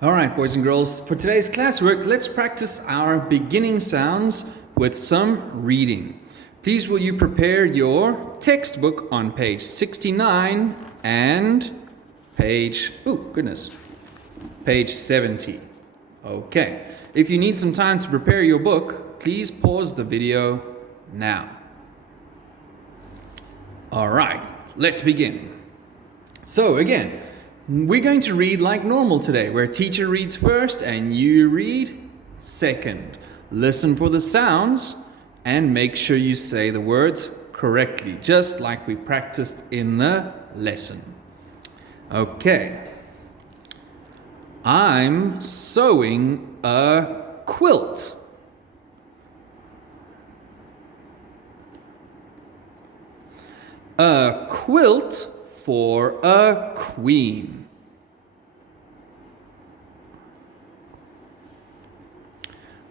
All right, boys and girls, for today's classwork, let's practice our beginning sounds with some reading. Please will you prepare your textbook on page 69 and page 70. Okay, if you need some time to prepare your book, please pause the video now. All right, let's begin. So again, we're going to read like normal today, where teacher reads first and you read second. Listen for the sounds and make sure you say the words correctly, just like we practiced in the lesson. Okay. I'm sewing a quilt. A quilt for a queen.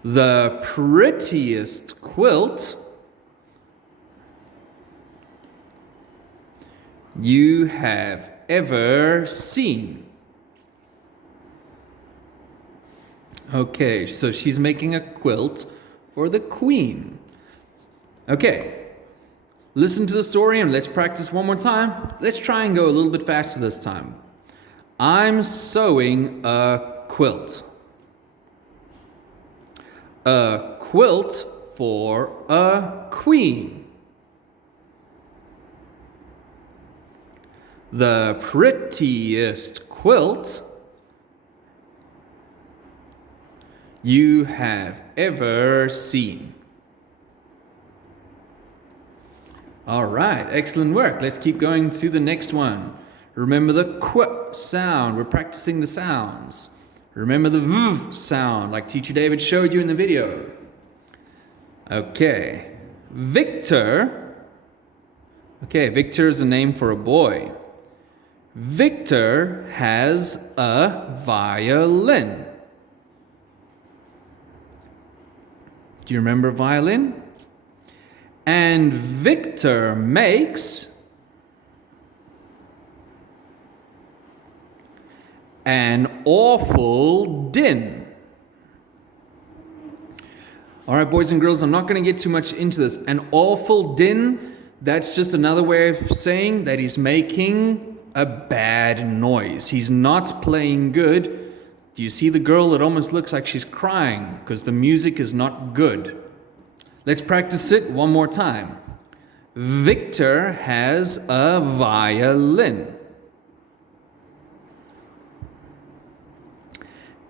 The prettiest quilt you have ever seen. Okay, so she's making a quilt for the queen. Okay. Listen to the story and let's practice one more time. Let's try and go a little bit faster this time. I'm sewing a quilt. A quilt for a queen. The prettiest quilt you have ever seen. All right, excellent work. Let's keep going to the next one. Remember the qu sound. We're practicing the sounds. Remember the v sound, like Teacher David showed you in the video. Okay, Victor. Okay, Victor is a name for a boy. Victor has a violin. Do you remember violin? And Victor makes an awful din. All right, boys and girls, I'm not going to get too much into this. An awful din, that's just another way of saying that he's making a bad noise. He's not playing good. Do you see the girl? It almost looks like she's crying because the music is not good. Let's practice it one more time. Victor has a violin.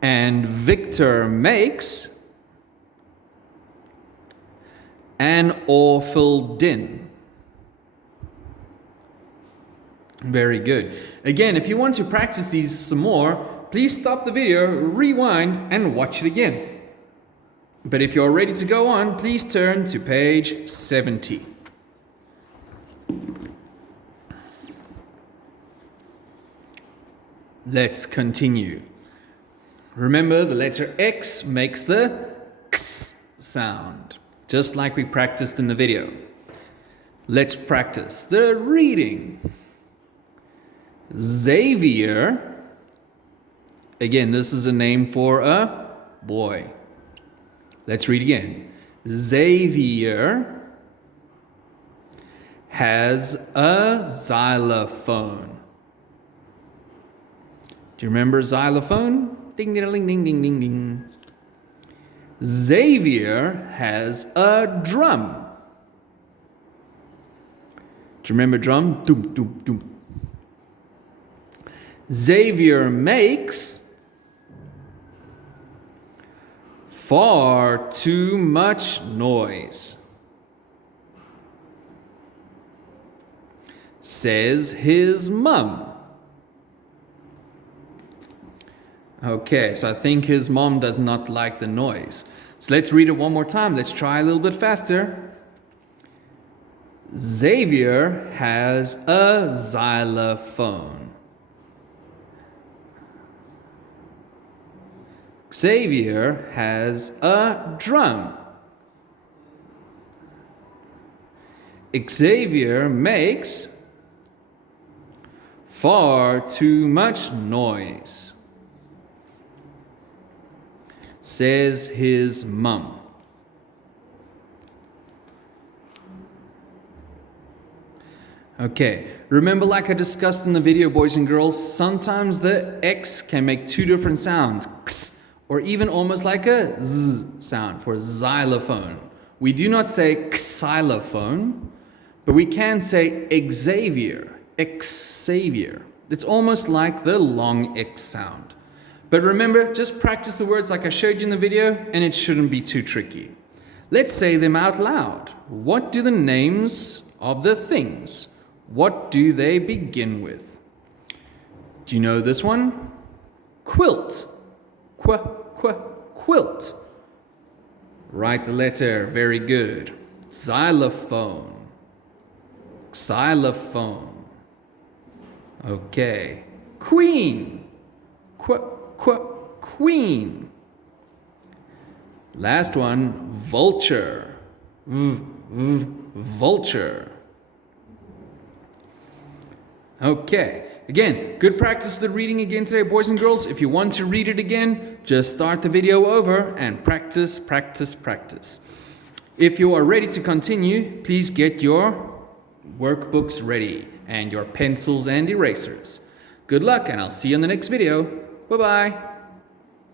And Victor makes an awful din. Very good. Again, if you want to practice these some more, please stop the video, rewind, and watch it again. But if you're ready to go on, please turn to page 70. Let's continue. Remember, the letter X makes the X sound, just like we practiced in the video. Let's practice the reading. Xavier. Again, this is a name for a boy. Let's read again. Xavier has a xylophone. Do you remember xylophone? Ding, ding, ding, ding, ding, ding, ding. Xavier has a drum. Do you remember drum? Doom, doom, doom. Xavier makes far too much noise, says his mum. Okay, so I think his mom does not like the noise. So let's read it one more time. Let's try a little bit faster. Xavier has a xylophone. Xavier has a drum. Xavier makes far too much noise. says his mum. Okay, remember like I discussed in the video, boys and girls, sometimes the X can make two different sounds, X, or even almost like a Z sound for xylophone. We do not say xylophone, but we can say Xavier, Xavier. It's almost like the long X sound. But remember, just practice the words like I showed you in the video, and it shouldn't be too tricky. Let's say them out loud. What do the names of the things, what do they begin with? Do you know this one? Quilt. Quilt. Write the letter. Very good. Xylophone. Xylophone. Okay. Queen. Queen. Last one. Vulture. Vulture. Okay. Again, good practice with the reading again today, boys and girls. If you want to read it again, just start the video over and practice. If you are ready to continue, please get your workbooks ready and your pencils and erasers. Good luck, and I'll see you in the next video. Bye-bye.